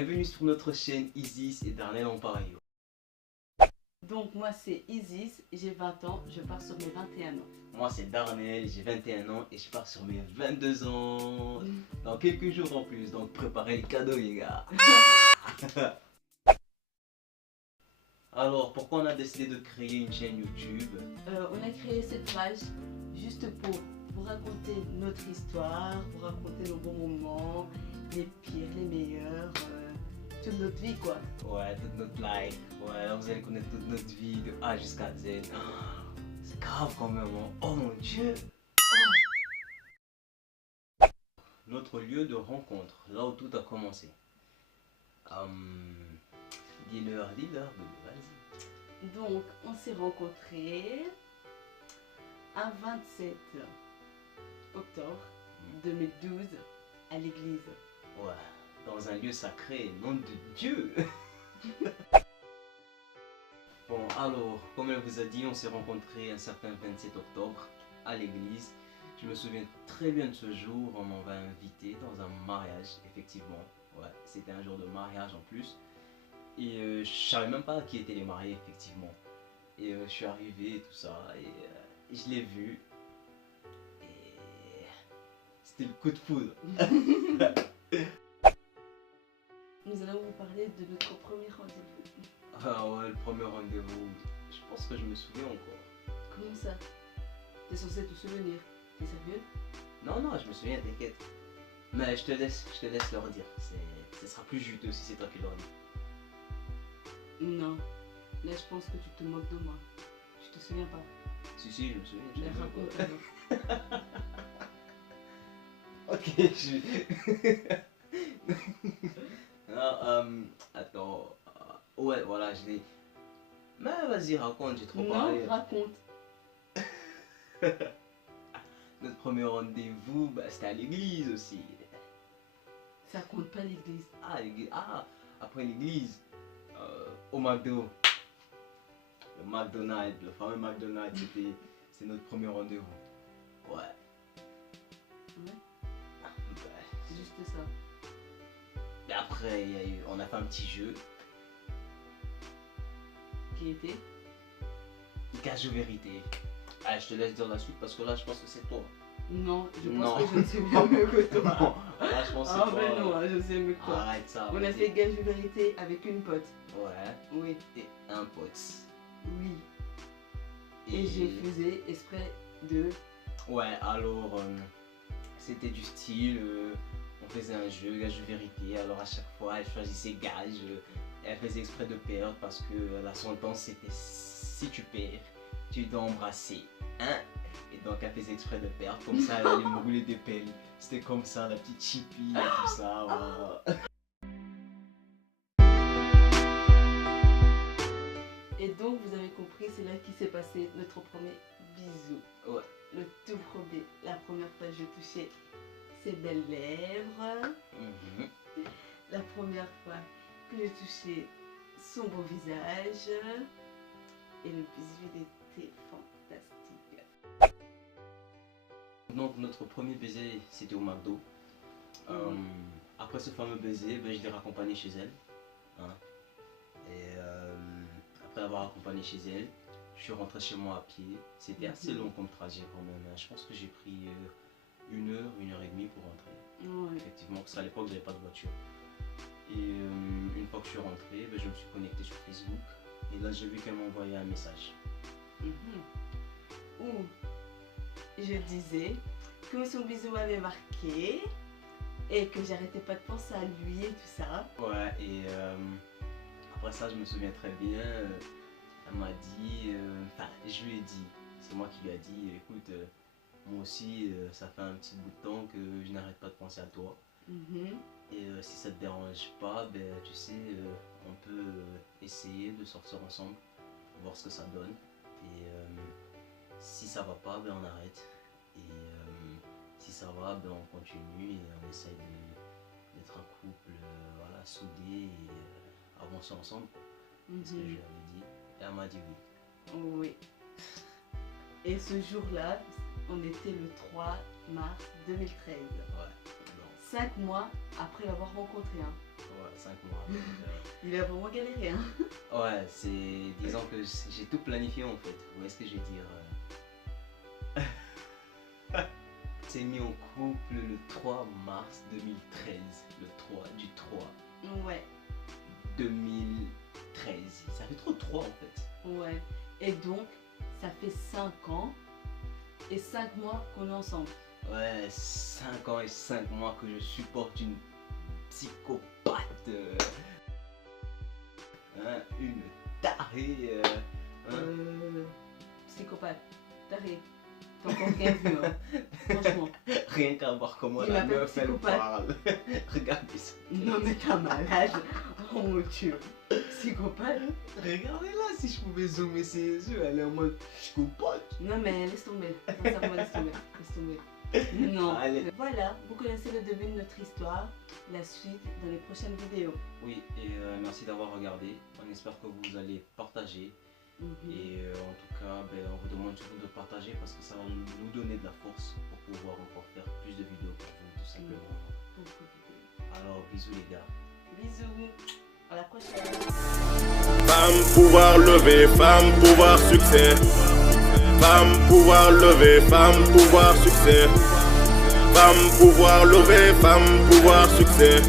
Bienvenue sur notre chaîne Isis et Darnell en pareil. Donc moi c'est Isis, j'ai 20 ans, je pars sur mes 21 ans. Moi c'est Darnell, j'ai 21 ans et je pars sur mes 22 ans dans quelques jours en plus, donc préparez les cadeaux les gars. Alors pourquoi on a décidé de créer une chaîne YouTube? On a créé cette page juste pour vous raconter notre histoire, vous raconter nos bons moments, les pires, les meilleurs, toute notre vie quoi. Ouais, toute notre life, ouais, vous allez connaître toute notre vie de A jusqu'à Z. C'est grave quand même, hein. Oh mon dieu. Notre lieu de rencontre, là où tout a commencé. Dis-leur, vas-y. Donc on s'est rencontrés un 27 octobre 2012 à l'église. Ouais, dans un lieu sacré, nom de Dieu. Bon, alors, comme elle vous a dit, on s'est rencontrés un certain 27 octobre à l'église. Je me souviens très bien de ce jour, on m'avait invité dans un mariage, effectivement. Ouais, c'était un jour de mariage en plus. Et je savais même pas qui étaient les mariés, effectivement. Et je suis arrivé et tout ça, et je l'ai vu. Et c'était le coup de foudre. Nous allons vous parler de notre premier rendez-vous. Ah ouais, le premier rendez-vous, je pense que je me souviens encore. Comment ça? T'es censé te souvenir? T'es sérieux? Non, non, je me souviens, t'inquiète. Mais je te laisse leur dire. Ce sera plus juteux si c'est toi qui leur dis. Non. Là, je pense que tu te moques de moi. Je te souviens pas. Si, je me souviens. Mais raconte alors. Ok, Non, attends. Ouais, voilà, je l'ai. Mais vas-y, raconte, j'ai trop parlé. Non, raconte. Notre premier rendez-vous, bah, c'était à l'église aussi. Ça compte pas l'église. Ah, l'église. Ah, après l'église, au McDo. Le McDonald's, le fameux McDonald's, c'est notre premier rendez-vous. Ouais. Ouais. Ouais. C'est juste ça. Et après, on a fait un petit jeu. Qui était? Gage ou vérité. Ah, je te laisse dire la suite parce que là, je pense que c'est toi. Non, je Non. pense que je ne sais bien mieux que toi. Non, là, je pense que c'est Ah toi. ben non, je sais mieux que toi. Arrête ça. On a vas-y. fait gage de vérité avec une pote. Ouais. Oui. Et un pote. Oui. Et j'ai faisais exprès de... Ouais, alors, c'était du style, on faisait un jeu, gage ou vérité, alors à chaque fois, elle choisissait gage, elle faisait exprès de perdre parce que la sentence c'était si tu perds, tu dois embrasser, hein? Et donc elle faisait exprès de perdre, comme ça elle allait me rouler des pelles, c'était comme ça, la petite chippie et tout ça, voilà. Et donc, vous avez compris, c'est là qu'il s'est passé notre premier bisou. Ouais. Le tout premier, la première fois que je touchais ses belles lèvres. La première fois que j'ai touché son beau visage. Et le bisou, il était fantastique. Donc notre premier baiser, c'était au McDo. Après ce fameux baiser, ben, je l'ai raccompagné chez elle. Hein. Et après l'avoir accompagné chez elle, je suis rentré chez moi à pied. C'était assez long comme trajet quand même. Hein. Je pense que j'ai pris 1 heure, 1h30 pour rentrer. Ouais. Effectivement, parce qu'à l'époque, j'avais pas de voiture. Et une fois que je suis rentré, ben, je me suis connecté sur Facebook. Et là, j'ai vu qu'elle m'a envoyé un message. Où je disais que son bisou m'avait marqué et que j'arrêtais pas de penser à lui et tout ça. Ouais, et après ça, je me souviens très bien. Elle m'a dit, enfin, je lui ai dit, c'est moi qui lui ai dit, écoute, moi aussi, ça fait un petit bout de temps que je n'arrête pas de penser à toi. Et si ça te dérange pas, ben, tu sais, on peut essayer de sortir ensemble, voir ce que ça donne. Et si ça va pas, ben, on arrête. Et si ça va, ben, on continue et on essaye d'être un couple voilà, soudé et avancer ensemble. C'est ce que je lui avais dit. Et elle m'a dit oui. Oui. Et ce jour-là, on était le 3 mars 2013. Ouais. 5 mois après l'avoir rencontré. Hein. Ouais, 5 mois. Donc, Il a vraiment galéré, hein. ouais, disons que j'ai tout planifié en fait. Vous voyez ce que je veux dire? C'est mis en couple le 3 mars 2013. Le 3 du 3 Ouais, 2013. Ça fait trop 3 en fait. ouais. Et donc, ça fait 5 ans et 5 mois qu'on est ensemble. Ouais, 5 ans et 5 mois que je supporte une psychopathe. Hein, une tarée. Psychopathe, taré. T'as encore rien vu, hein. Franchement. Rien qu'à voir comment Il la m'appelle meuf elle psychopathe. parle. Regardez ça. Non mais t'es malade. Oh mon Dieu. Psychopathe. Regardez-la, si je pouvais zoomer ses yeux, elle est en mode psychopathe. Non mais laisse tomber. Sincèrement, laisse tomber. Laisse tomber. Non. Allez. Voilà, vous connaissez le début de notre histoire. La suite dans les prochaines vidéos. Oui, et merci d'avoir regardé. On espère que vous allez partager. Et en tout cas, on vous demande surtout de partager parce que ça va nous donner de la force pour pouvoir encore faire plus de vidéos pour vous, tout simplement. Beaucoup de vidéos. Alors, bisous les gars. Bisous. À la prochaine. Femme, pouvoir lever, femme, pouvoir, succès. Femme, pouvoir lever, femme, pouvoir, succès. Femme, pouvoir lever, femme, pouvoir, succès.